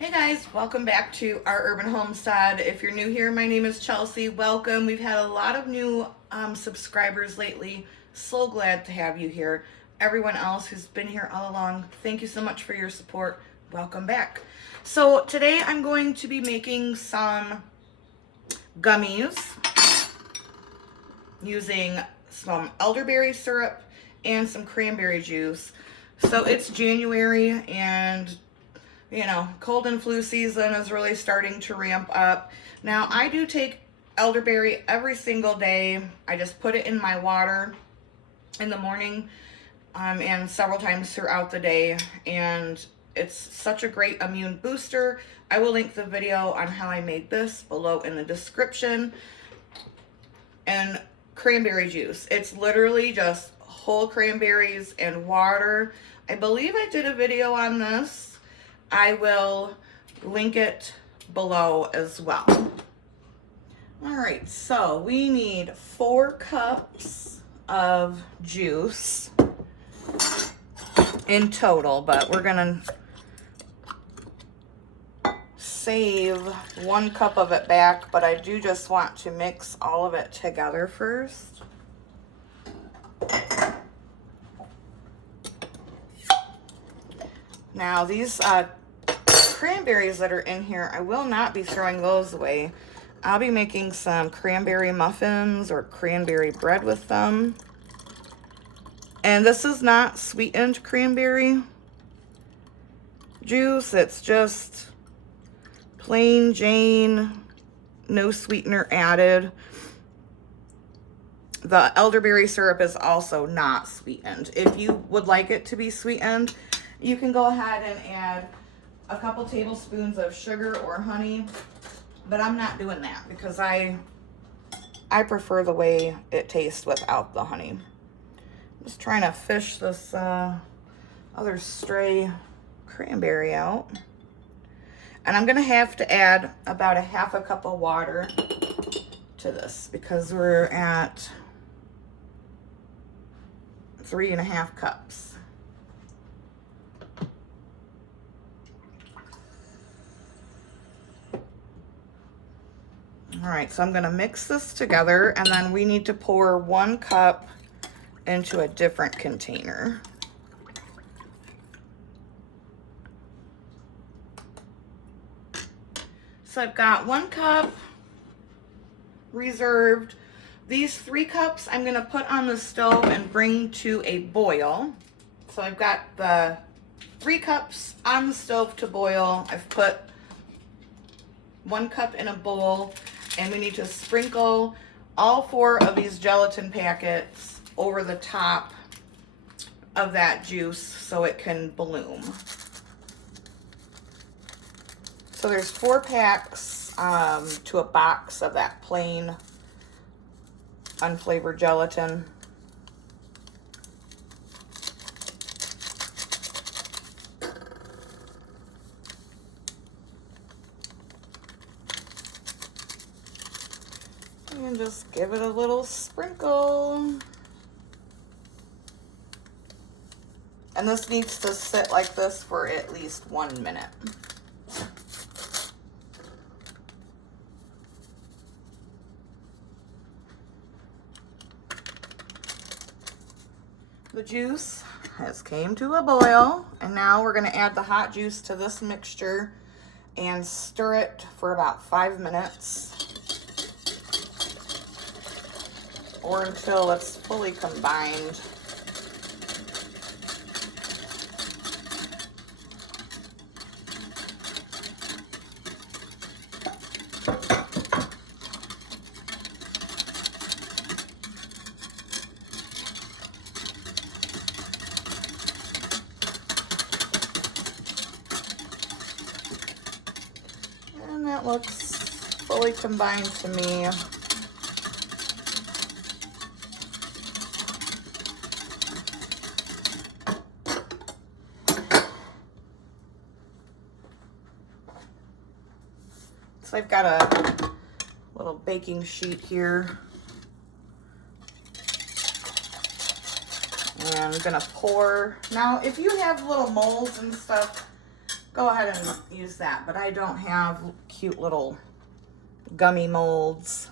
Hey guys, welcome back to our urban homestead. If you're new here, my name is Chelsea. Welcome. We've had a lot of new subscribers lately. So glad to have you here. Everyone else who's been here all along, thank you so much for your support. Welcome back. So today I'm going to be making some gummies using some elderberry syrup and some cranberry juice. So it's January and cold and flu season is really starting to ramp up. Now, I do take elderberry every single day. I just put it in my water in the morning and several times throughout the day. And it's such a great immune booster. I will link the video on how I made this below in the description. And cranberry juice. It's literally just whole cranberries and water. I believe I did a video on this. I will link it below as well. All right, so we need 4 cups of juice in total, but we're gonna save 1 cup of it back, but I do just want to mix all of it together first. Now these cranberries that are in here, I will not be throwing those away. I'll be making some cranberry muffins or cranberry bread with them. And this is not sweetened cranberry juice. It's just plain Jane, no sweetener added. The elderberry syrup is also not sweetened. If you would like it to be sweetened, you can go ahead and add a couple tablespoons of sugar or honey, but I'm not doing that because I prefer the way it tastes without the honey. I'm just trying to fish this other stray cranberry out. And I'm gonna have to add about a half a cup of water to this because we're at 3.5 cups. All right, so I'm gonna mix this together and then we need to pour 1 cup into a different container. So I've got 1 cup reserved. These 3 cups I'm gonna put on the stove and bring to a boil. So I've got the 3 cups on the stove to boil. I've put 1 cup in a bowl. And we need to sprinkle all 4 of these gelatin packets over the top of that juice so it can bloom. So there's 4 packs to a box of that plain unflavored gelatin. And just give it a little sprinkle. And this needs to sit like this for at least 1 minute. The juice has came to a boil, and now we're going to add the hot juice to this mixture and stir it for about 5 minutes. Or until it's fully combined. And that looks fully combined to me. So I've got a little baking sheet here. And I'm gonna pour. Now, if you have little molds and stuff, go ahead and use that. But I don't have cute little gummy molds.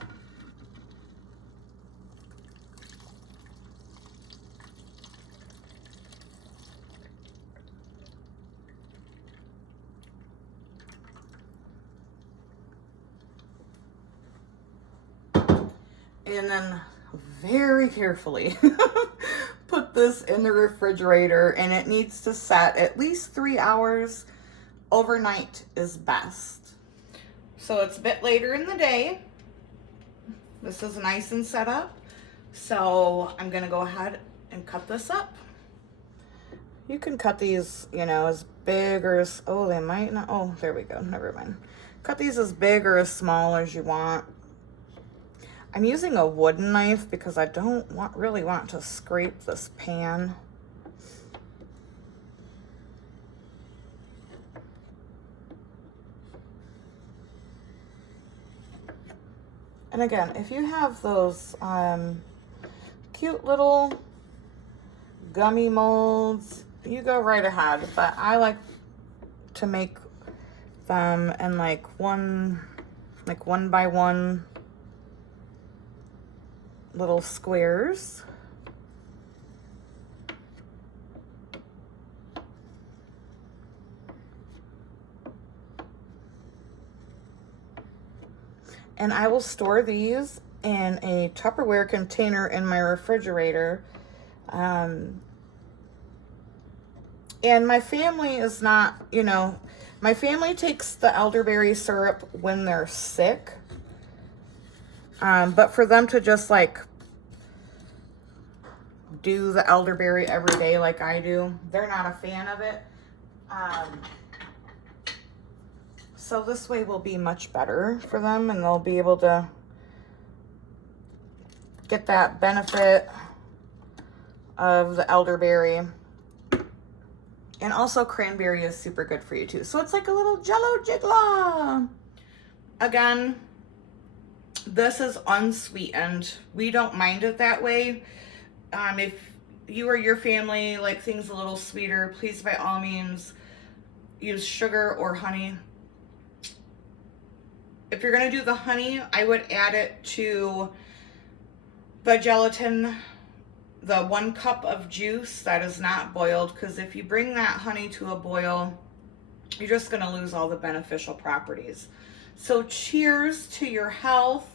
And then very carefully put this in the refrigerator, and it needs to set at least 3 hours. Overnight is best. So it's a bit later in the day. This is nice and set up. So I'm gonna go ahead and cut this up. You can cut these, you know, as big or as, oh, they might not, oh, there we go, never mind. Cut these as big or as small as you want. I'm using a wooden knife because I don't really want to scrape this pan. And again, if you have those cute little gummy molds, you go right ahead. But I like to make them in like one by one little squares. And I will store these in a Tupperware container in my refrigerator. And my family is not, you know, my family takes the elderberry syrup when they're sick. But for them to just like do the elderberry every day like I do, they're not a fan of it. So this way will be much better for them, and they'll be able to get that benefit of the elderberry. And also cranberry is super good for you too. So it's like a little Jello jigla. Again, this is unsweetened. We don't mind it that way. If you or your family like things a little sweeter, please by all means use sugar or honey. If you're gonna do the honey, I would add it to the gelatin, the 1 cup of juice that is not boiled, because if you bring that honey to a boil, you're just gonna lose all the beneficial properties. So cheers to your health.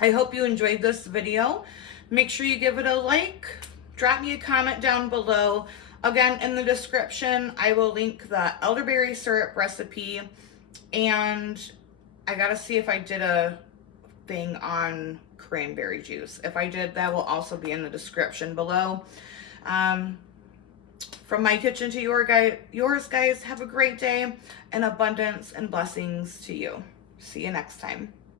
I hope you enjoyed this video. Make sure you give it a like, drop me a comment down below. Again, in the description, I will link the elderberry syrup recipe, and I gotta see if I did a thing on cranberry juice. If I did, that will also be in the description below. From my kitchen to yours, guys, have a great day, and abundance and blessings to you. See you next time.